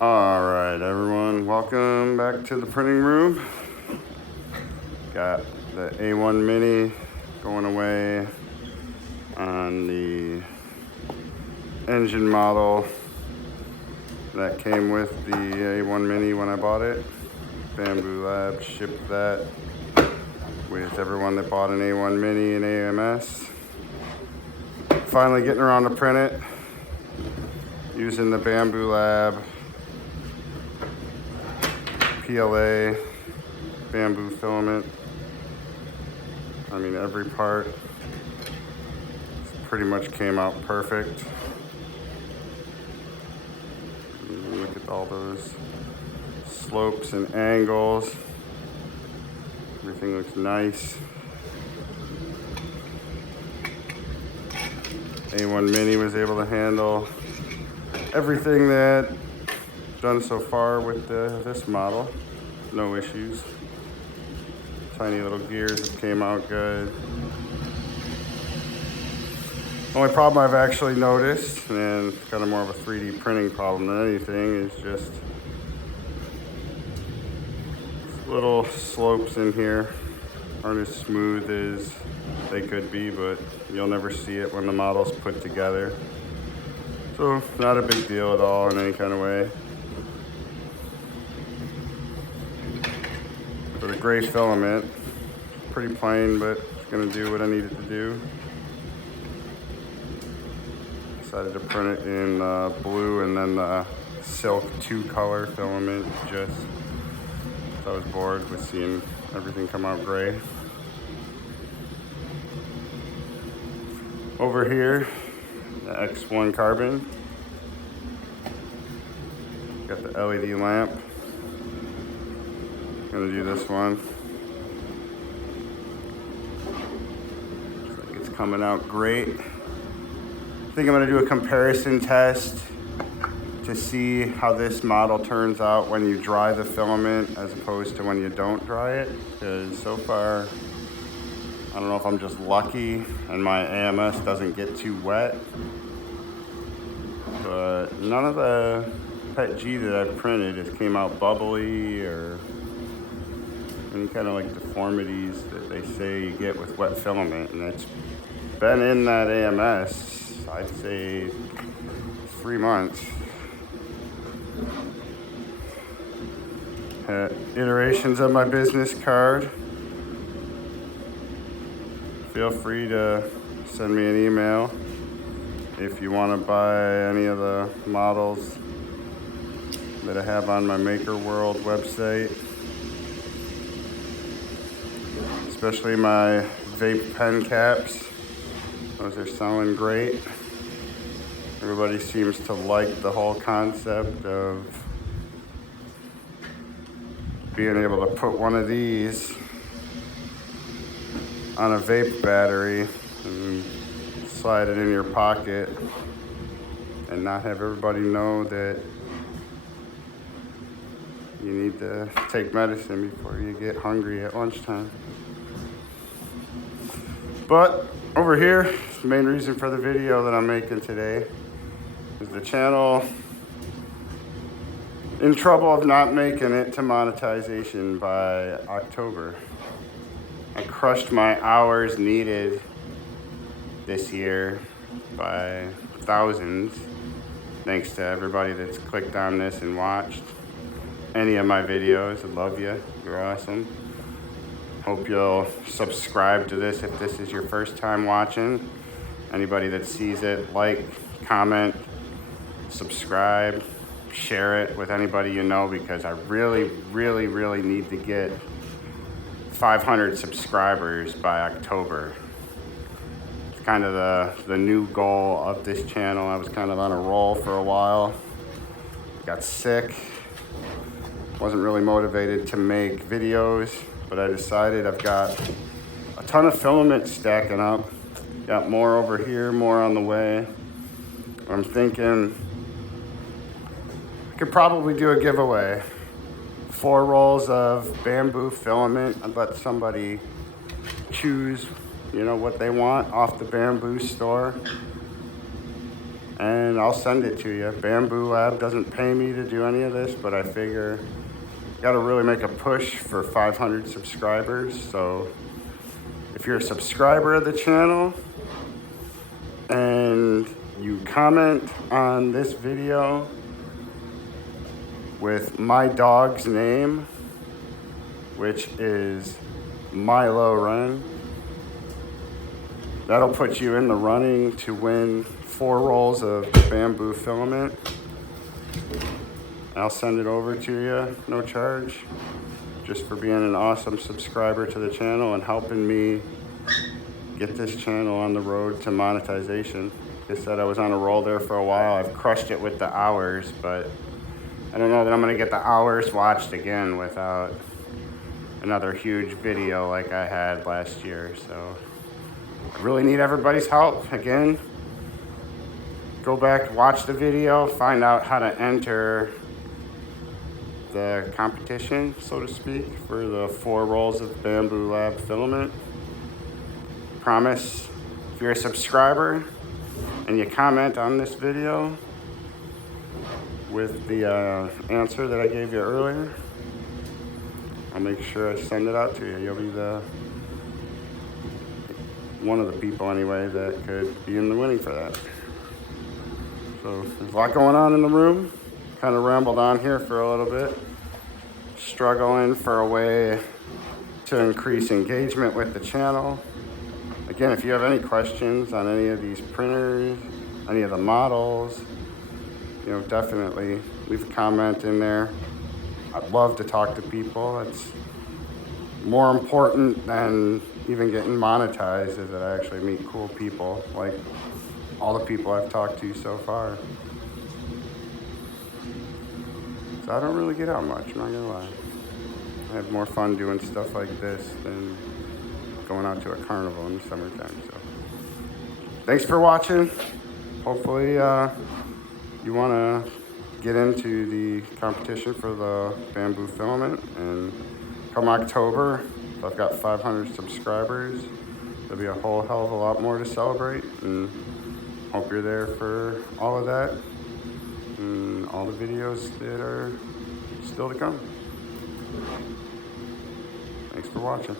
All right, everyone, welcome back to the printing room. Got the A1 Mini going away on the engine model that came with the A1 Mini when I bought it. Bambu Lab shipped that with everyone that bought an A1 Mini and AMS. Finally getting around to print it using the Bambu Lab PLA bamboo filament. I mean, every part pretty much came out perfect. Look at all those slopes and angles. Everything looks nice. A1 Mini was able to handle everything that I've done so far with this model. No issues. Tiny little gears that came out good. Only problem I've actually noticed, and it's kind of more of a 3D printing problem than anything, is just little slopes in here aren't as smooth as they could be, but you'll never see it when the model's put together. So not a big deal at all in any kind of way. For the gray filament, pretty plain, but it's gonna do what I need it to do. Decided to print it in blue and then the silk 2-color filament, just I was bored with seeing everything come out gray. Over here, the X1 carbon. Got the LED lamp. Gonna do this one. Looks like it's coming out great. I think I'm gonna do a comparison test to see how this model turns out when you dry the filament as opposed to when you don't dry it. Because so far, I don't know if I'm just lucky and my AMS doesn't get too wet, but none of the PETG that I've printed has came out bubbly or any kind of like deformities that they say you get with wet filament. And it's been in that AMS, I'd say 3 months. Iterations of my business card. Feel free to send me an email if you want to buy any of the models that I have on my Maker World website. Especially my vape pen caps. Those are selling great. Everybody seems to like the whole concept of being able to put one of these on a vape battery and slide it in your pocket and not have everybody know that you need to take medicine before you get hungry at lunchtime. But over here, the main reason for the video that I'm making today is the channel in trouble of not making it to monetization by October. I crushed my hours needed this year by thousands, thanks to everybody that's clicked on this and watched any of my videos. I love you, you're awesome. Hope you'll subscribe to this if this is your first time watching. Anybody that sees it, like, comment, subscribe, share it with anybody you know, because I really, really, really need to get 500 subscribers by October. It's kind of the new goal of this channel. I was kind of on a roll for a while. Got sick. Wasn't really motivated to make videos, but I decided I've got a ton of filament stacking up. Got more over here, more on the way. I'm thinking I could probably do a giveaway. 4 rolls of bamboo filament. I'd let somebody choose, what they want off the Bamboo store. and I'll send it to you. Bambu Lab doesn't pay me to do any of this, but I figure got to really make a push for 500 subscribers. So if you're a subscriber of the channel and you comment on this video with my dog's name, which is Milo Ren, that'll put you in the running to win 4 rolls of bamboo filament. I'll send it over to you, no charge, just for being an awesome subscriber to the channel and helping me get this channel on the road to monetization. Like I said, I was on a roll there for a while. I've crushed it with the hours, but I don't know that I'm gonna get the hours watched again without another huge video like I had last year. So I really need everybody's help. Again, go back, watch the video, find out how to enter the competition, so to speak, for the 4 rolls of Bambu Lab Filament. Promise, if you're a subscriber and you comment on this video with the answer that I gave you earlier, I'll make sure I send it out to you. You'll be one of the people anyway that could be in the winning for that. So there's a lot going on in the room. Kind of rambled on here for a little bit. Struggling for a way to increase engagement with the channel. Again, if you have any questions on any of these printers, any of the models, you know, definitely leave a comment in there. I'd love to talk to people. It's more important than even getting monetized is that I actually meet cool people, like all the people I've talked to so far. So I don't really get out much, I'm not gonna lie. I have more fun doing stuff like this than going out to a carnival in the summertime. So thanks for watching. Hopefully you wanna get into the competition for the bamboo filament, and come October, if I've got 500 subscribers, there'll be a whole hell of a lot more to celebrate, and hope you're there for all of that and all the videos that are still to come. Thanks for watching.